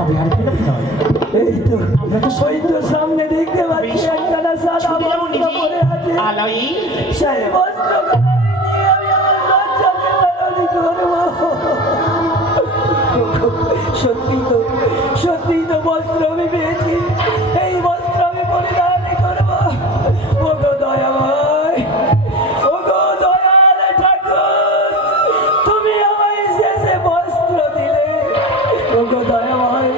তবে আর কি নয়। এই তো আমরা তো সৈন্য সামনে দেখতে পাচ্ছি একখানা সাদা বস্ত্র পরে আছে। আলাই সেই বস্ত্র নিয়ে আমি আমার লজ্জাকে বারণ করব। সত্যি তো বস্ত্র আমি পেয়েছি, এই বস্ত্র আমি পরিধান করব। ওগো দয়াময়, ওগো দয়াল ঠাকুর, তুমি আমায় শেষে বস্ত্র দিলে। ওগো দয়াময়,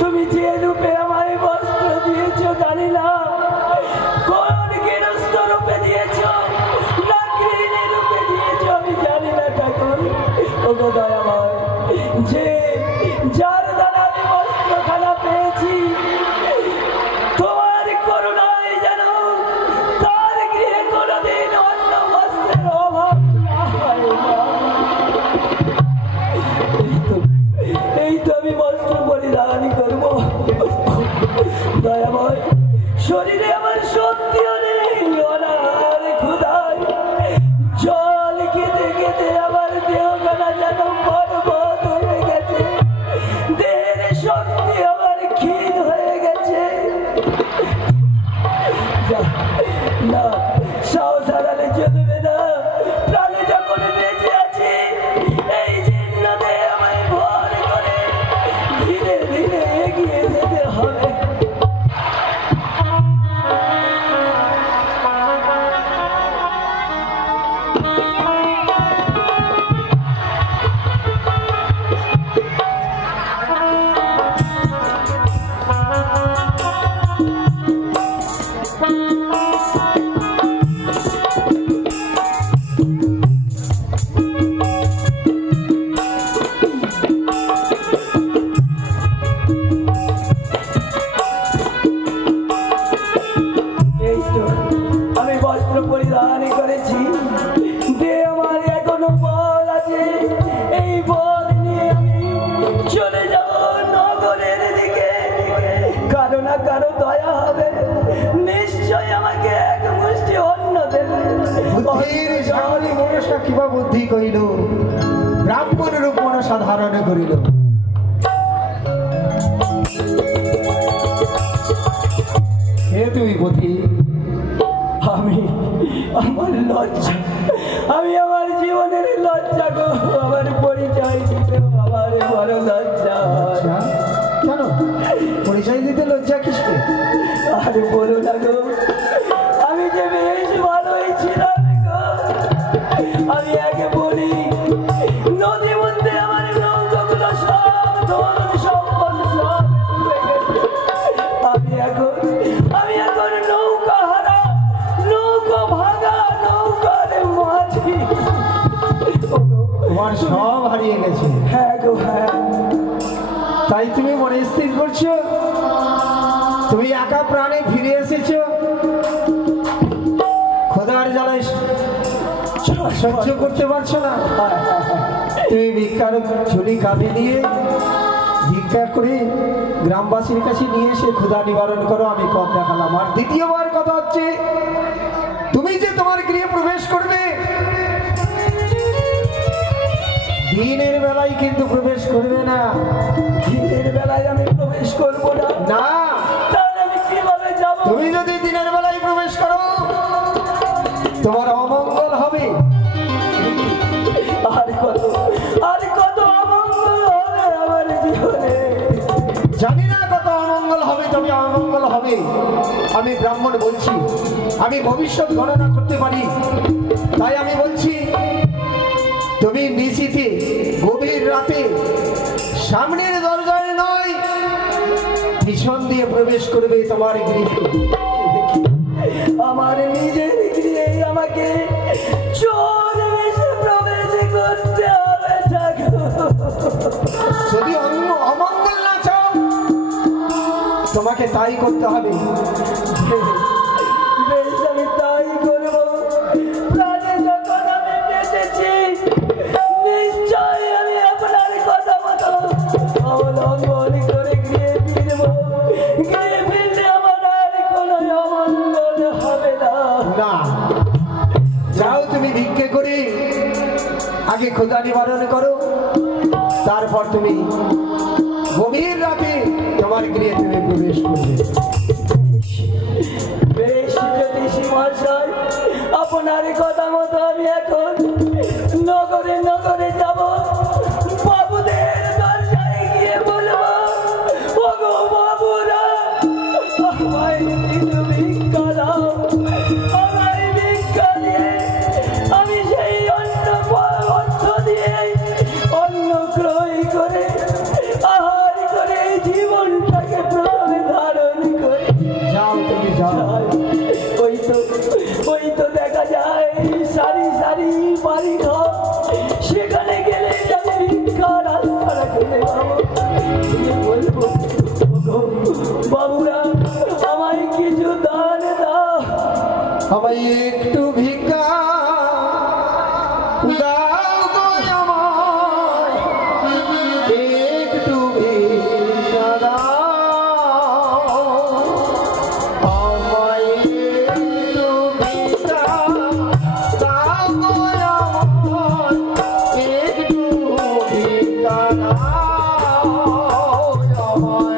তুমি যে রূপে আমায় বস্ত্র দিয়েছ জানি না, কোন গৃহস্থ রূপে দিয়েছ না গৃহিণী রূপে দিয়েছ আমি জানি না ঠাকুর। ওগো দয়াময়, যে যার দ্বারা আমি বস্ত্রখানা পেয়েছি, তোমার করুণায় যেন তার গৃহে কোনদিন অন্য বস্ত্রের অভাব না হয়। এই তো আমি বস্ত্র পরিধান করব। দয়াময়, শরীরে আমার শক্তিও নেই, অনার ক্ষুধায় জল খেতে খেতে আমার দেহখানা যেন পর্বত হয়ে গেছে, দেহের শক্তি আমার ক্ষীণ হয়ে গেছে। না, সাহস হারালে চলবে না। প্রাণে যখন বেঁচে আছি, এই জীর্ণ দেহে আমায় ভর করে ধীরে ধীরে এগিয়ে যেতে হবে। এই তো আমি বস্ত্র পরিধান করেছি, যে আমার এখনো বল আছে। এই বল নিয়ে আমি চলে যাব নগরের দিকে। কারো না কারো দয়া হবে, নিশ্চয় আমাকে এক মুষ্টি অন্ন দেবে। বুদ্ধির সাগরে মনসা কিবা বুদ্ধি কইল, ব্রাহ্মণ রূপ মনসা ধারণ করিল। হে তুই বুদ্ধি? আমি আমার লজ্জা, আমি আমার জীবনের লজ্জা গো, আমার পরিচয় দিতে আমার বড় লজ্জা। আচ্ছা, কেন পরিচয় দিতে লজ্জা কিসকে? আর বলো না গো, আমি যে বেশ ভালোই ছিলাম গো। আমি আগে বলি, নদী মধ্যে আমার নৌকাগুলো সব ধন সম্পদ সব ডুবে গেছে। আমি এখন নৌকা হারা, নৌকা ভাঙা, নৌকার মাঝি। তোমার সব হারিয়ে গেছে। হ্যাঁ গো হ্যাঁ। তাই তুমি মনে স্থির করছো তুমি একা প্রাণে ফিরে এসেছো? খোদার জ্বালায় সহ্য করতে পারছো না? তুমি ভিক্ষার ঝুলি কাঁধে নিয়ে ভিক্ষা করে গ্রামবাসীর কাছে নিয়ে এসে ক্ষুধা নিবারণ করো, আমি পথ দেখালাম। আর দ্বিতীয়বার কথা হচ্ছে, তুমি যে তোমার গৃহে প্রবেশ করবে, দিনের বেলায় কিন্তু প্রবেশ করবে না। দিনের বেলায় আমি প্রবেশ করবো না? না। তাহলে আমি কিভাবে যাবো? তুমি যদি দিনের বেলায় প্রবেশ করো, তোমার অমঙ্গল হবে। আর কত অমঙ্গল হবে আমার জীবনে। জানি না কত অমঙ্গল হবে, তবে অমঙ্গল হবে। আমি ব্রাহ্মণ বলছি, আমি ভবিষ্যৎ গণনা করতে পারি। তাই আমি বলছি, তুমি নিশিতে গভীর রাতে সামনের দরজায় নয়, পিছন দিয়ে প্রবেশ করবে তোমার গৃহে। আমার নিজের গৃহে আমাকে চোর বেশে প্রবেশ করতে হবে। যদি অমঙ্গল না চাও, তোমাকে তাই করতে হবে। বেশ, আমি তাই করবো। প্রাণে যখন আমি বেঁচেছি, নিশ্চয় আমি আপনার কথা মতো অবলম্বন করে গৃহে ফিরবো। গৃহে ফিরলে আমার আর কোনো অমঙ্গল হবে না। যাও, তুমি ভিক্ষে করে আগে ক্ষুধা নিবারণ করো, তারপর তুমি গভীর রাতে আমার গৃহে তুমি প্রবেশ করবে। বেশ জ্যোতিষী মহাশয়, আপনার কথা মতো আমি এখন নগরে নগরে যাব, বাবুদের দরজায় গিয়ে বলবো, ওগো বাবুরা, আমায় কিছু ভিক্ষা দাও, আমায় ভিক্ষা দিয়ে আমি সেই অর্থ দিয়ে অন্ন ক্রয় করে আহার করে জীবনটাকে প্রথমে ধারণ করে যাও তুমি যাও। ওই তো দেখা যায় সারি সারি বাড়ি ঘর, সেখানে গেলে যাবে ভিক্ষা রাস্তাটা খেলে বলবো, বাবুরা আমায় কিছু দান দাও, আমায় একটু ভিক্ষা দাও গো, আমায় একটু ভিক্ষা দাও, আমায় একটু ভিক্ষা দাও গো, আমায় একটু ভিক্ষা দাও, আমায়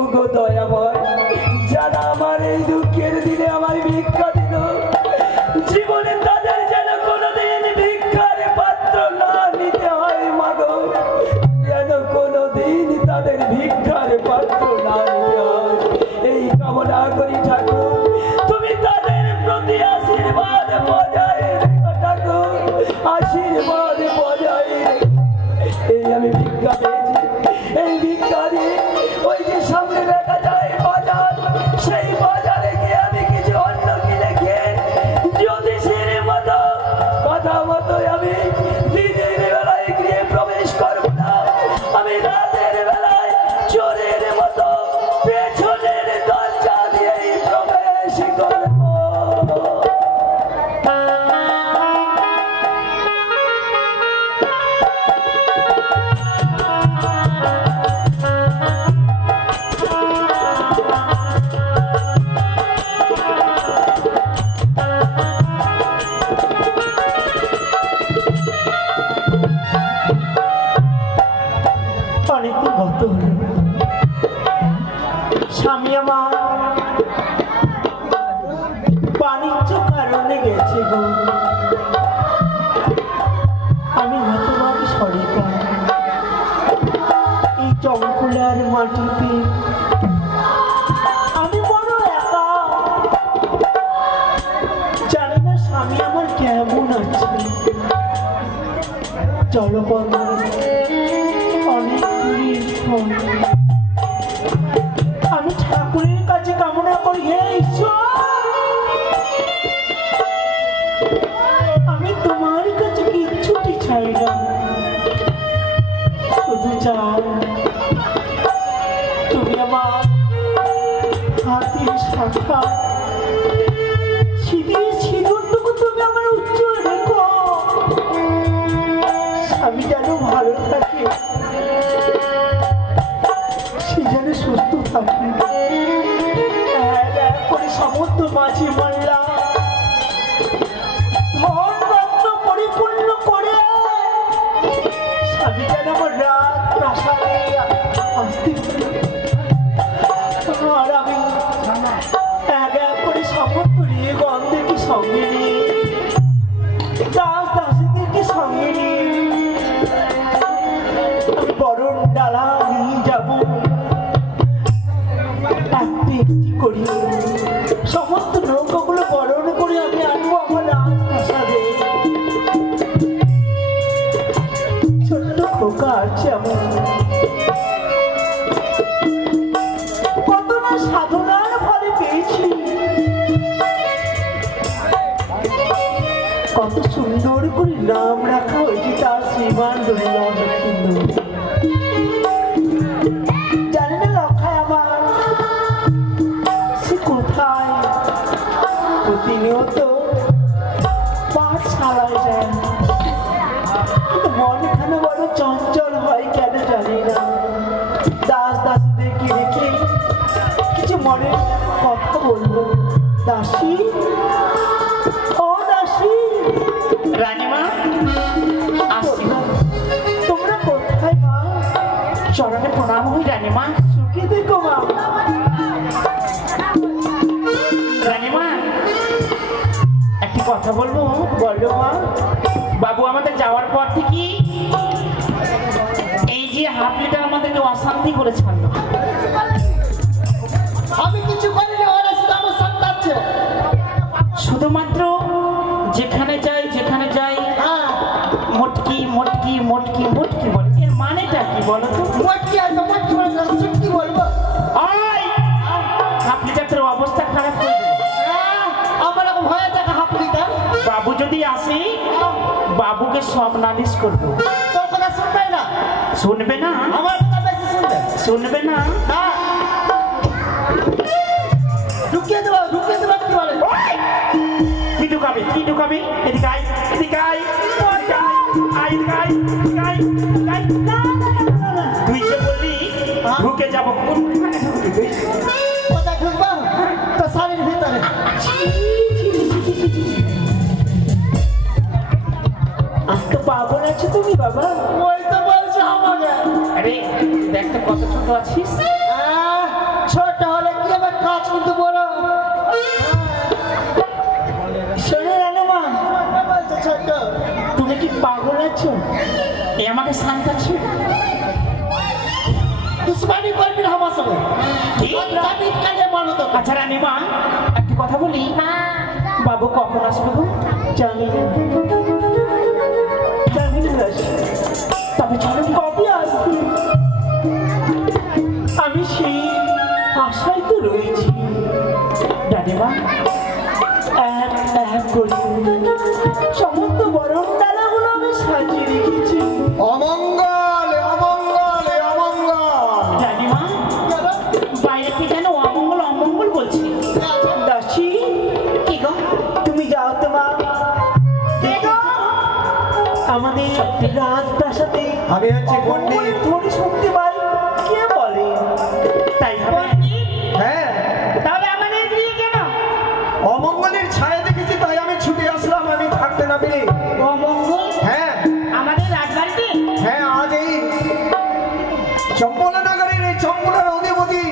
ওগো দয়াময়, যারা আমার এই দুঃখের দিনে আমায় ভিক্ষা দিল, জীবনে তাদের যেন কোনোদিন ভিক্ষার পাত্র না নিতে হয় মাগো, যেন কোনোদিন তাদের ভিক্ষার পাত্র না নিতে হয়, এই কামনা করি ঠাকুর। তুমি তাদের প্রতি আশীর্বাদ বজায় রেখো ঠাকুর, আশীর্বাদ বজায় রেখো। এই আমি ভিক্ষা পেয়েছি, এই ভিক্ষা দিয়ে ওই যে সামনে দেখা যায় বাজার, সেই বাজারে গিয়ে আমি কিছু অন্ন কিনে খেয়ে জ্যোতিষীর মতো কথা মতো আমি দিনের বেলায় গিয়ে প্রবেশ করবো না, আমি রাতের বেলায় চোরের মতো পেছনের দরজা দিয়েই প্রবেশ করবো। অনেকদিন গত হলো, স্বামী আমার বাণিজ্য কারণে গেছে গো। আমি হতভাগী সরিকা, এই জঙ্গলার মাটিতে আমি বড় একা। জানি না স্বামী আমার কেমন আছে। জলপথ অনেক দূরে, আমি ঠাকুরের কাছে কামনা করি, হে ঈশ্বর, আমি তোমার কাছে কিচ্ছুটি চাই না, শুধু চাই তুমি আমার হাতের শাখা সিঁদুরটুকু তুমি আমার উজ্জ্বল রেখো, আমি যেন ভালো থাকি, সে যেন সুস্থ থাকি। করে সমস্ত মাঝি মাল্লা ধন রত্ন পরিপূর্ণ করে স্বামী যেন আমার রাত প্রাসাদে আসতে আর আমি এক এক করে সমস্ত নিয়ে গন্ধেরকে সঙ্গে নিয়ে দাস দাসীদেরকে সঙ্গে নিয়ে আমি বরণ ডালা নিয়ে যাবো, একটি একটি করি সমস্ত নৌকাগুলো বরণ করে আমি আনবো আমার রাজপ্রাসাদে। ছোট্ট খোকা আছে আমার, কত না সাধনার ফলে পেয়েছি, কত সুন্দর করে নাম রাখা হয়েছে তার শ্রীমান দরিদ্র দক্ষিণ। জানি না লক্ষায় আমার সে কোথায়, প্রতিনিয়ত পাঠশালায় যায়, কিন্তু মন এখানে বড় চঞ্চল হয় কেন জানি না। দাস দাসীদেরকে রেখে কিছু মনের কথা বলবো। দাসী, ও দাসী, রানীমা আসছি না। তোমরা কোথায় মা? চরণে প্রণাম হই রানীমা। সুখী দেখো মা। রানীমা একটি কথা বলবো। বলো মা। বাবু আমাদের যাওয়ার পর থেকে এই যে হাফ লিটার আমাদেরকে অশান্তি করে ছাড়লো। আমি কিছু করিনি, ওরা শুধু আমার সাথে আছে। শুধুমাত্র যেখানে যাই মোটকি মোটকি মোটকি মোটকি বলে, এর মানেটা কি বলো তো? মোটকি আর মোটকি বলে কি বলবো? হাফ লিটার তোর অবস্থা খারাপ করে দেবে। আমার ভয়ে দেখা হাফ লিটার। বাবু যদি আসে বাবুকে সব নালিশ করবো। তোর কথা শুনবে না? শুনবে না? আমার কথা বেশি শুনবে। শুনবে না? ঢুকিয়ে দেবো কি বলে? কি ঢুকাবে? এদিকে আয়, এদিকে আয়, তুই যে বললি ঢুকে যাবো, কোনখানে ঢুকবি তুই? কোথায় ঢুকবো? তো শাড়ির ভিতরে। আজকে পাগল আছো তুমি বাবা? ওই তো বলছো আমাকে। আরে দেখ তো কত ছোট আছিস। ছোট হলে কি হবে, কাজ কিন্তু বড়। শোনো রানুমা, ছোট তুমি কি পাগল আছো? এ আমাকে শান্তাচ্ছে। দুশ্মনী করবি না আমার সঙ্গে। কি? আচ্ছা রানীমা, একটা কথা বলি, বাবু কখন আসবে গো? জানি না, জানি না। তবে চলো, কবে আসবে? আমি সেই আশায় তো রয়েছি রানীমা। এক এক করে সমস্ত বরণ ডালাগুলো আমি সাজিয়ে রেখেছি। অমঙ্গল অমঙ্গল অমঙ্গল। রানীমা, বাইরে থেকে যেন অমঙ্গল অমঙ্গল বলছি। দাসী, কি গো? তুমি যাও তো মা, আমাদের রাজপ্রাসাদে আমি হচ্ছে পণ্ডিত। ধনী শক্তি পাই কে বলে? তাই হবে? হ্যাঁ, তাহলে আমাদের বিয়ে কেন? অমঙ্গলের ছায়া দেখেছি তাই আমি ছুটে আসলাম, আমি থাকতে না পেরে। অমঙ্গল হ্যাঁ আমাদের রাজবাড়িতে? হ্যাঁ, আজ এই চম্পলা নগরের এই চম্পলার অধিপতি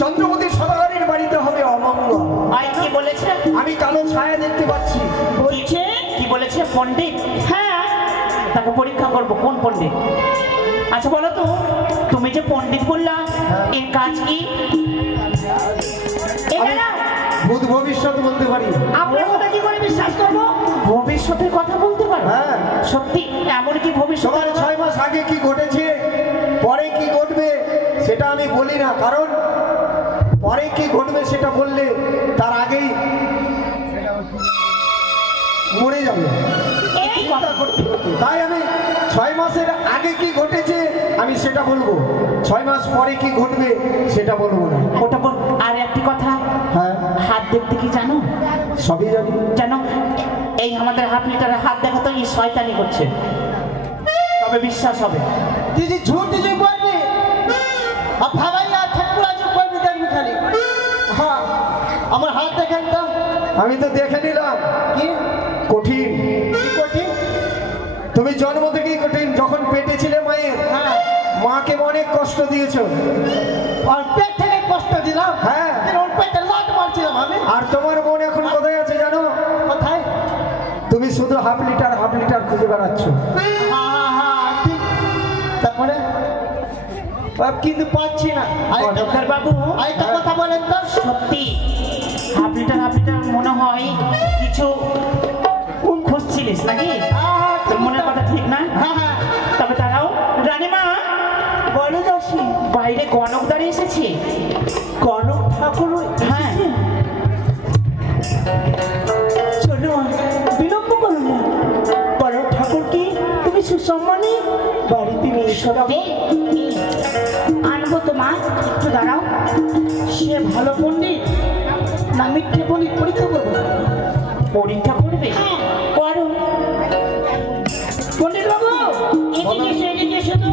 চন্দ্রবতী সদাগরের বাড়িতে হবে অমঙ্গল। আর কি বলেছে? আমি কালো ছায়া দেখতে পাচ্ছি। বলছে কি বলেছে? পণ্ডিত? হ্যাঁ, তাকে পরীক্ষা করবো কোন পণ্ডিত। আচ্ছা বলো তো, তুমি যে পণ্ডিত বললা, এর কাজ কি? আমি ভূত ভবিষ্যৎ বলতে পারি। আপনার কথা কি করে বিশ্বাস করবো? ভবিষ্যতের কথা বলতে পারো? হ্যাঁ। সত্যি? এমন কি ভবিষ্যৎ? তোমার 6 মাস আগে কি ঘটেছে, পরে কি ঘটবে সেটা আমি বলি না, কারণ পরে কি ঘটবে সেটা বললে তার আগেই মরে যাবে। এই কথা তাই আমি 6 মাসের আগে কি ঘটেছে আমি সেটা বলবো, 6 মাস পরে কি ঘটবে সেটা বলবো না। ওটা বল। আর একটি কথা, হ্যাঁ, হাত দেখতে কি জানো? সবই জানি। জানো, এই আমাদের হাফ লিটারের হাত দেখা তো এই শয়তানি করছে, তবে বিশ্বাস হবে। তুই যে ঝুট যে বলবি আর ভাবাই আর ঠাকুরা যে বলবি দেখবি খালি। হ্যাঁ, আমার হাত দেখেন তো। আমি তো দেখে নিলাম। কি কঠিন? কি কঠিন? তুমি জন্ম থেকেই কঠিন। যখন পেটে ছিলে মায়ের, হ্যাঁ, মাকে অনেক কষ্ট দিয়েছো। আর পেট থেকে কষ্ট দিলাম? হ্যাঁ, ওর পেটে লাট মারছিলাম আমি। আর তোমার মন এখন কোথায় আছে জানো? কোথায়? তুমি শুধু হাফ লিটার খুঁজে বেড়াচ্ছ। ঠিক। তারপরে কিন্তু পাচ্ছি না। ডাক্তার বাবু, আরেকটা কথা বলেন তো। সত্যি হাফ লিটার মনে হয় কিছু খুঁজছিলিস নাকি? তোর মনের কথা ঠিক না? তবে তারাও রানীমা বলো দাসী, বাইরে গণক দাঁড়িয়ে এসেছে। গণক ঠাকুর? হ্যাঁ। চলো, বিলম্ব করো না। গণক ঠাকুর কি তুমি সুসম্মানে বাড়িতে নিয়ে এসো? আনবো তো মা, একটু দাঁড়াও। সে ভালো পণ্ডিত না মিথ্যে পণ্ডিত পরীক্ষা করবো? পরীক্ষা করবে? করো। পণ্ডিত বাবু, এদিকে এসো তো।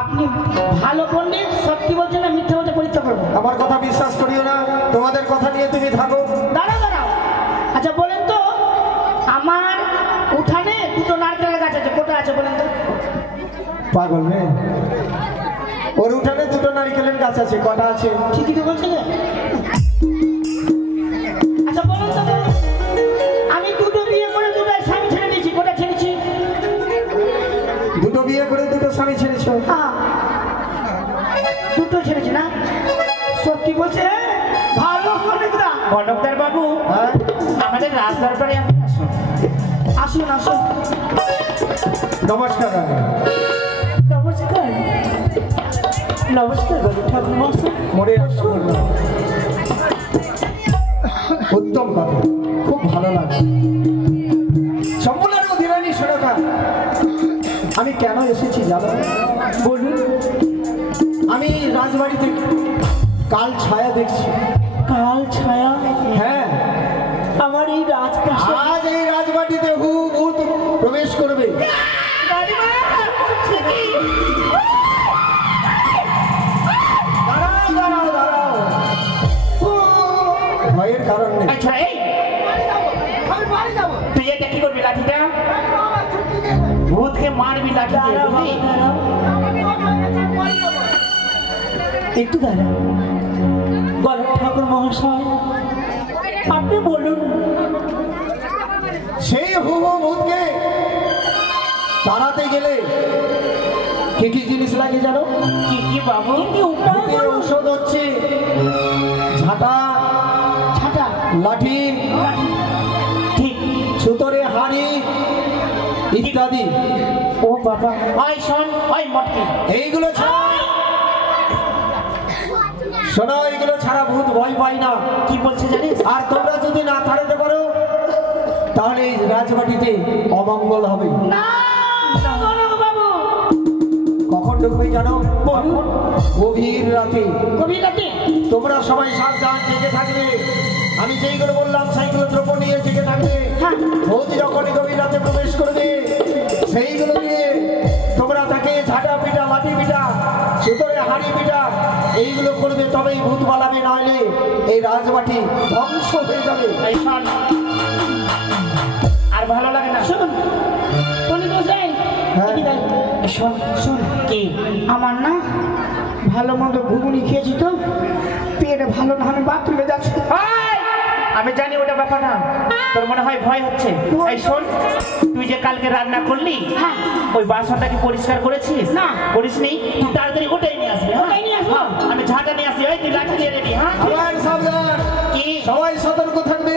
আপনি ভালো পণ্ডিত, সত্যি বলছেন না মিথ্যা বলতে পরীক্ষা করবো? আমার কথা বিশ্বাস করিও না, তোমাদের কথা নিয়ে তুমি থাকো। দাঁড়াও। আচ্ছা বলেন তো, আমার উঠানে দুটো নারকেলের গাছ আছে, কোটা আছে বলেন তো? পাগল মেয়ে, ওর উঠানে দুটো নারকেলের গাছ আছে, কটা আছে? ঠিকই তো বলছিলে। আচ্ছা বলুন তো, আমি দুটো বিয়ে করে দুটো স্বামী ছেড়ে দিয়েছি, কোটা ছেড়েছি? দুটো বিয়ে করে দুটো স্বামী ছেড়েছ? দুটো ছেড়েছি না? সত্যি বলছে? ভালো গণকদার বাবু, আমাদের রাজদরবারে আপনি আসুন। আসুন। নমস্কার। নমস্কার ঠাকুর মশাই। মরে উত্তম কথা, খুব ভালো লাগে। সম্পূর্ণ অধিরানী সুরেখা, আমি কেন এসেছি জানো? বলুন। আমি রাজবাড়িতে কাল ছায়া দেখছি। কাল ছায়া? হ্যাঁ, আমার এই রাজপ্রাসাদ, আজ এই রাজবাড়িতে ভূত প্রবেশ করবে। দাঁড়াও, ভয়ের কারণ নেই। আচ্ছা, তুই এটা কি করবি লাঠিটা? ভূতকে মারবি লাঠি দিয়ে? একটু দাঁড়ান। গণেশ ঠাকুর মহাশয়, আপনি বলুন, সেই হুবহু ভূতকে তাড়াতে গেলে কি কি জিনিস লাগে জানো? কি কি বাবু? ভূতের ঔষধ হচ্ছে ঝাঁটা, ছাটা, লাঠি, ঠিক। ছুতরে হাড়ি ইত্যাদি। ও বাবা, ওই শোন, ওই মটকি, এইগুলো ছাড়া শোনো, এইগুলো ছাড়া ভূত ভয় পাই না। কি বলছে জানিস? আর তোমরা যদি না তাড়াতে পারো তাহলে এই রাজবাটিতে অমঙ্গল হবে। না গণক বাবু। কখন ঢুকবে জানো? গভীর রাতে। গভীর রাতে? তোমরা সবাই সাবধান, জেগে থাকবে। আমি যেইগুলো বললাম সেইগুলো দ্রব্য নিয়ে জেগে থাকবে। ভূত যখনই গভীর রাতে প্রবেশ করবে সেইগুলো দিয়ে তোমরা তাকে ঝাঁটা পিটা, লাঠি পিটা, সুতরে হাড়ি পিটা এইগুলো করবে, তবেই ভূত পালাবে, নইলে এই রাজবাটি ধ্বংস হয়ে যাবে। এই শোন, আর ভালো লাগে না। শুনুন টনি গোসাই, হ্যাঁ। শোন শোন, কি আমার না ভালো মন্দ ঘুগনি খেয়েছি তো পেট ভালো না, আমি বাথরুমে যাচ্ছি। আমি জানি ওটা ব্যাপার না, তোর মনে হয় ভয় হচ্ছে। এই শোন, তুই যে কালকে রান্না করলি, হ্যাঁ। ওই বাসনটা কি পরিষ্কার করেছিস? না। করিসনি? তুই তাড়াতাড়ি ওটাই নিয়ে আসবি। হ্যাঁ? ওটাই নিয়ে আসবো। হ্যাঁ, আমি ঝাঁটা নিয়ে আসি। ওই তুই লাঠি নিয়ে রেডি। হ্যাঁ, সবাই সাবধান, কি? সবাই সতর্ক থাকবে।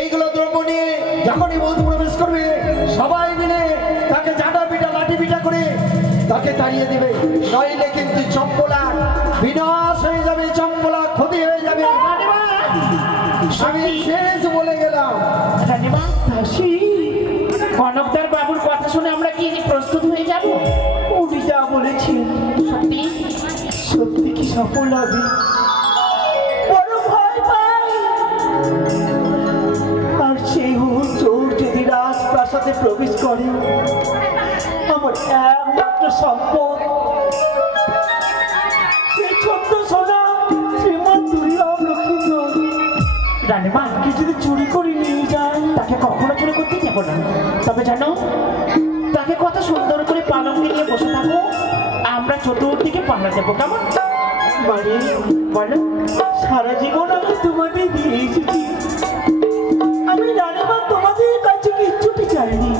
এইগুলো দ্রব্য নিয়ে যখনই ভূত প্রবেশ করবে সবাই মিলে তাকে ঝাঁটা পিটা, লাঠি পিটা করে তাকে তাড়িয়ে দিবে, নইলে কিন্তু চম্পলা বিনাশ হয়ে যাবে, চম্পলা ক্ষতি হয়ে যাবে। আমি শেষ বলে গেলাম। রানীমা, কনকদার বাবুর কথা শুনে আমরা কি প্রস্তুত হয়ে যাব? উনি যা বলেছেন সত্যি সত্যি কি সফল হবে? বড় ভয় পাই। আর সেই হুহুর চোর যদি রাজপ্রাসাদে প্রবেশ করে, আমার একমাত্র সম্পদ সেই ছোট্ট সোনা শ্রীমান দুর্লভ লক্ষ্মীধর রানীমা, কি যদি চুরি করে নিয়ে যায়? তাকে কখনো চুরি করতে দেবো না। তবে জানো, তাকে কত সুন্দর করে পালঙ্কে নিয়ে বসে থাকো, আমরা চতুর্দিকে পাহারা দেবো। কেমন? বাড়ি বলো। সারা জীবন আমি তোমাদের দিয়ে এসেছি, আমি রানীমা তোমাদের কাছে কিচ্ছুটি চাইনি।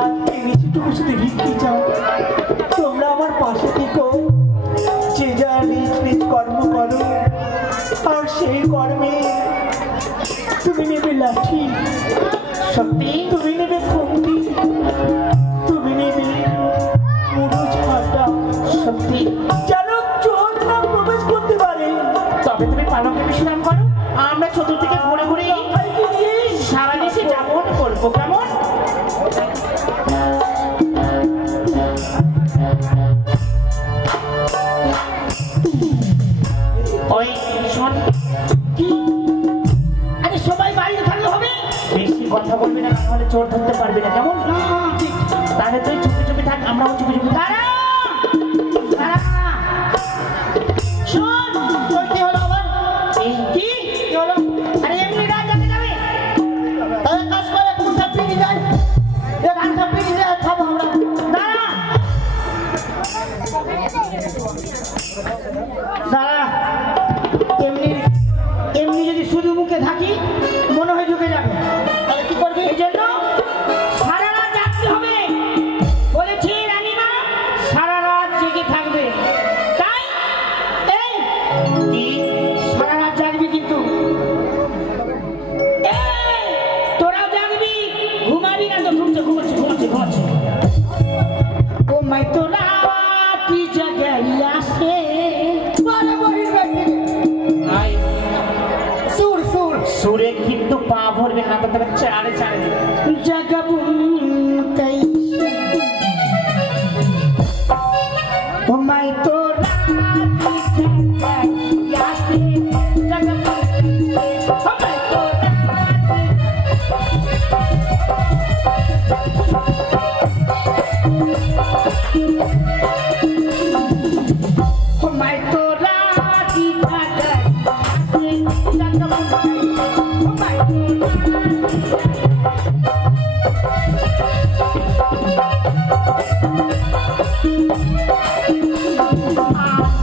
আর এনেছিটুকু শুধু ভিক্ষি চাও, তোমরা আমার পাশে থেকো, যে যা নিজ নিজ কর্ম করো। আর সেই কর্মে তুমি নেবে লাঠি, সত্যি তুমি নেবে খুন্তি, তুমি নেবে মুড়ো ঝাঁটা, সত্যি। যেন চোর না প্রবেশ করতে পারে। তবে তুমি পালঙ্কে বিশ্রাম করো, আমরা চতুর্দিকে ঘুরে ঘুরে সারা দেশে যেমন করবো। কেমন? ওই শোন, কি? আরে সবাই বাড়িতে থাকলে হবে? বেশি কথা বলবি না, নাহলে চোর ধরতে পারবি না। কেমন? না, ঠিক। তাহলে তুই চুপি চুপি থাক, আমরাও চুপি চুপি থাক। দাঁড়া, দাঁড়া। শোন, তোর কি হলো আবার? কি হলো? আরে এমনি রাত যাবে যাবে, তাহলে কাজ করে কোনটা পিড়ি যায়, এক আটটা পিড়ি যায়, খাবো আমরা। দাঁড়া, দাঁড়া। এমনি এমনি যদি শুধু মুখে থাকি মনে হয় ঢুকে যাবে, তাহলে কি করবি? এই জন্য সারা রাত জাগতে হবে বলেছি রানীমা, সারা রাত জেগে থাকবে। তাই এই কি? সারা রাত জাগবি কিন্তু। এই, তোরাও জাগবি, ঘুমাবি না তো? ঘুমাচ্ছে ঘুমাচ্ছে ঘুমাচ্ছে ঘুমাচ্ছে। ও মাই তোরা কি জাগাই আসে, বড় বড়ি বেটি আই সুর সুর সুরে কিন্তু পা ভরবে না, তো তবে চারে চারে জাগাবু कैसे ओ माय तोरा की यासे जगबू ओ माय तोरा ओ माय तोरा की यासे जगबू ओ माय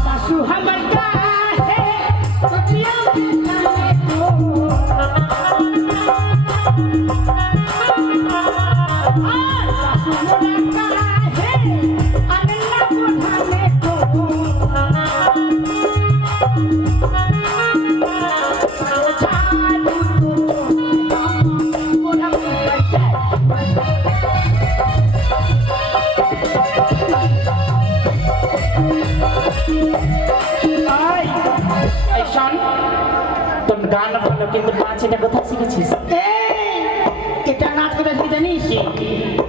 सासू हमर এই শোন, তোর গান ভালো কিন্তু নাচ এটা কোথায় শিখেছিস? এটা নাচ কোথায় শিখে জানিস?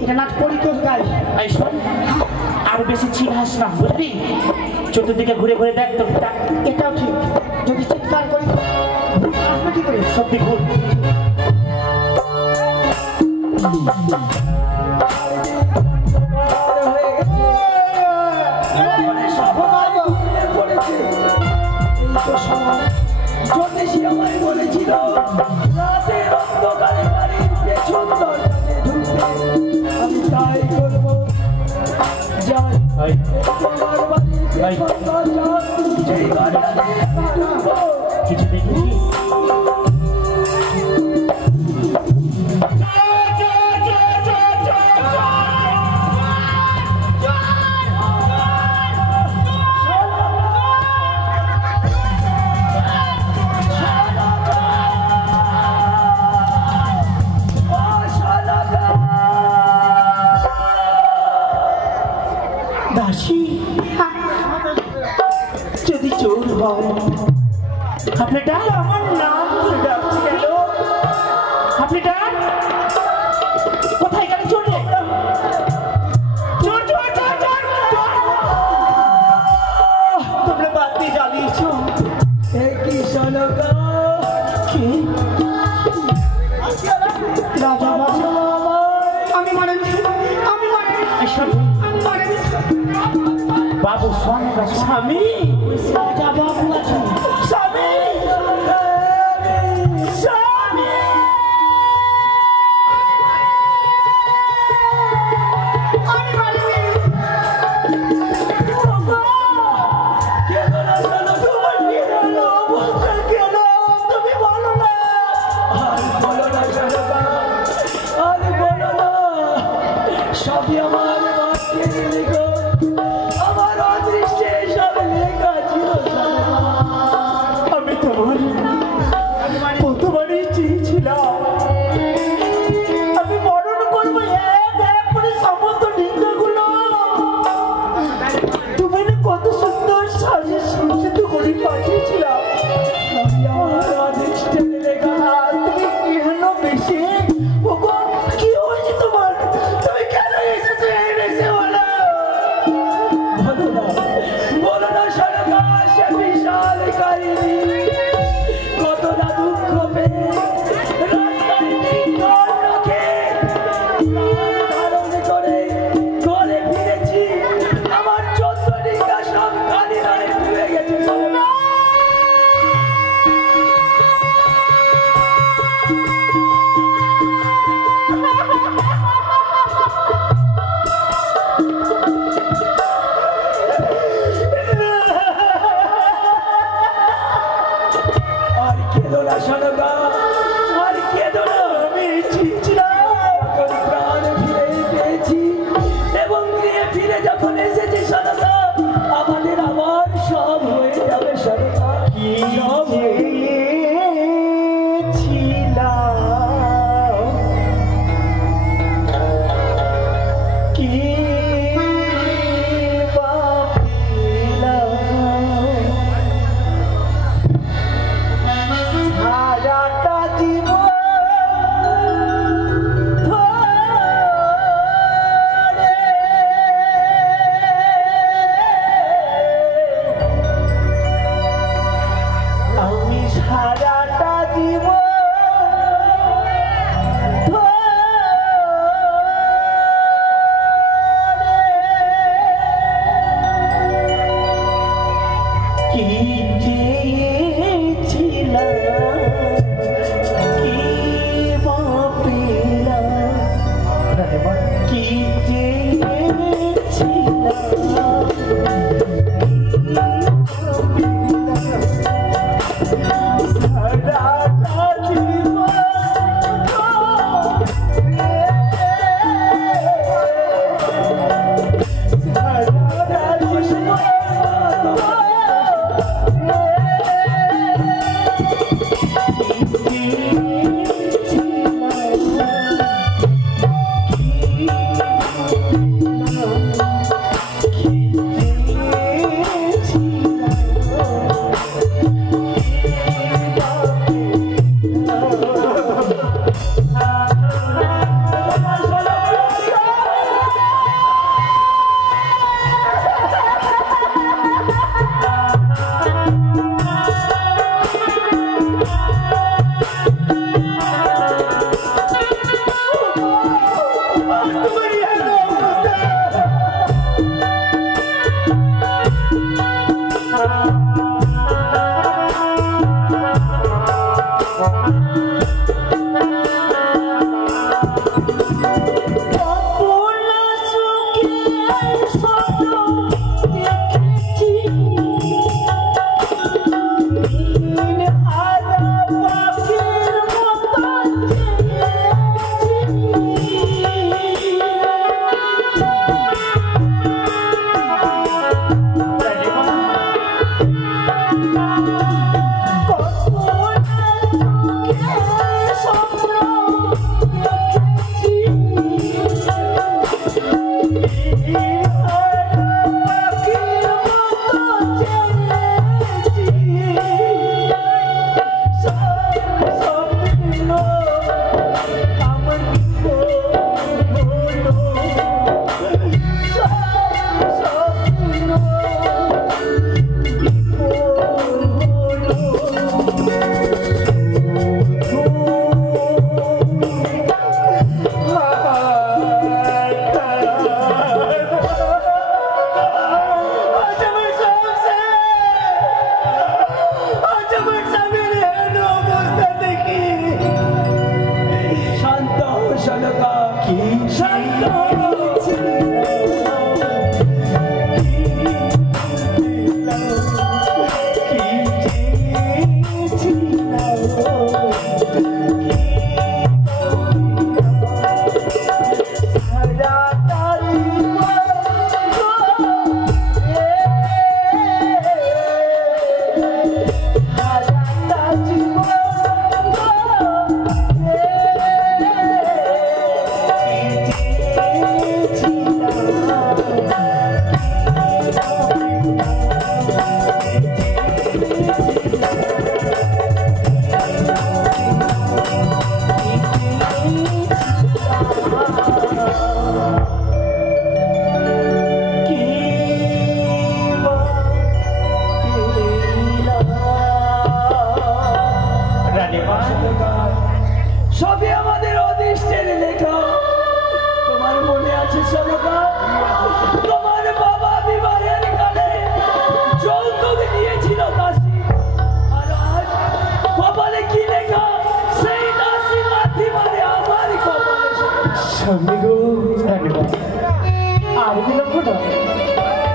এটা নাচ পরিতোষ গাই। এই শোন, আর বেশি চিল্লাস না, বুঝলি? চতুর্দিকে ঘুরে ঘুরে দেখ তো। এটাও ঠিক, যদি চিৎকার করি আসবে কি করে? সত্যি ভুল। কিছু দেখেছি? দাসী যদি চোর হয়, আপনি ডাক, আমার নাম ধরে ডাকছি কেন? আপনি ডাক, কোথায় গেল? চোর রে, চোর চোর চোর চোর! তোমরা বাতি জ্বালিয়েছো। কি শোনকা? কি রাজা বাবু, আমি মানেছি, আমি মানে, এসব আমি মানেছি। বাবু শোন, স্বামী, রাজা বাবু আছে। স্বামী, স্বামী! আমি মানেছি। তুমি বলো না। সবই আমার মাকে দিলে গো, আমার অদৃষ্টে সব লেখা ছিল। আমি তোমার কতবারই চেয়েছিলাম আমি মরণ করবো, এক এক করে সমস্ত ডিঙ্গাগুলো। তুমি না কত সুন্দর সাজে সজ্জিত করে পাঠিয়েছিলাম। সবই আমার অদৃষ্টে লেখা। তুমি কেন বেশি? ওগো, কি হয়েছে তোমার? তুমি কেন এসেছো এই দেশে? বলো না সরকার, সে বিশাল কাহিনী। কতটা দুঃখ পেয়ে রাস্তায় টিকট রাখে প্রাণ ধারণ করে ঘরে ফিরেছি। আমার 14 ডিঙ্গা সব খালি নয়, ডুবে গেছে সরকার। আর কেঁদো না সনকা, আর কেঁদো না। আমি চিনছিলাম তোর প্রাণ ফিরে পেয়েছি, এবং গিয়ে ফিরে যখন এসেছি সনকা, আমাদের আবার সব হয়ে যাবে সনকা। সব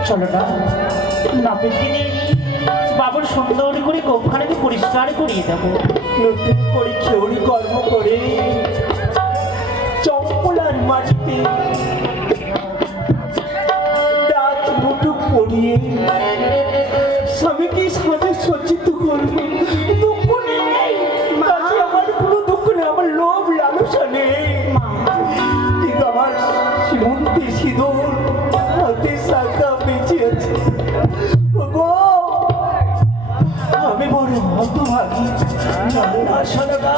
চলো না নাপিত দিনে বাবুর সুন্দর করে গোপখানাকে পরিষ্কার করিয়ে দেবো। নতুন করে খেউড়ি কর্ম করে চম্পলার মাটিতে দাঁত মুঠো পড়িয়ে স্বামীকে সাথে সজ্জিত করবো। দুঃখ নেই, কাছে আমার কোনো দুঃখ নেই, আমার লোভ লালসা নেই, কিন্তু আমার শ্রীমন্তী সিঁদুর হাতে শাখা বেঁচে আছে। ওগো, আমি বড় হতভাগী। জানো না সনকা,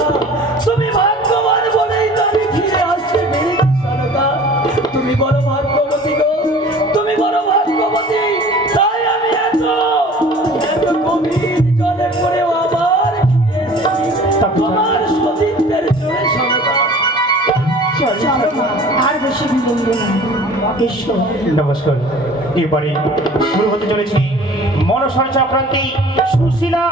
তুমি ভাগ্যবান বলেই তো আমি ফিরে আসতে পেরেছি। সনকা, তুমি বড় ভাগ্যবতী গো, তুমি বড় ভাগ্যবতী। তাই আমি এত গভীর জলে পড়েও আবার ফিরে এসেছি তোমার সতীত্বের জোরে। সনকা, চলো মা, আর বেশি বিলম্ব না, এসো। নমস্কার। এবারে শুরু হতে চলেছে মনসার চক্রান্তি সুশীলা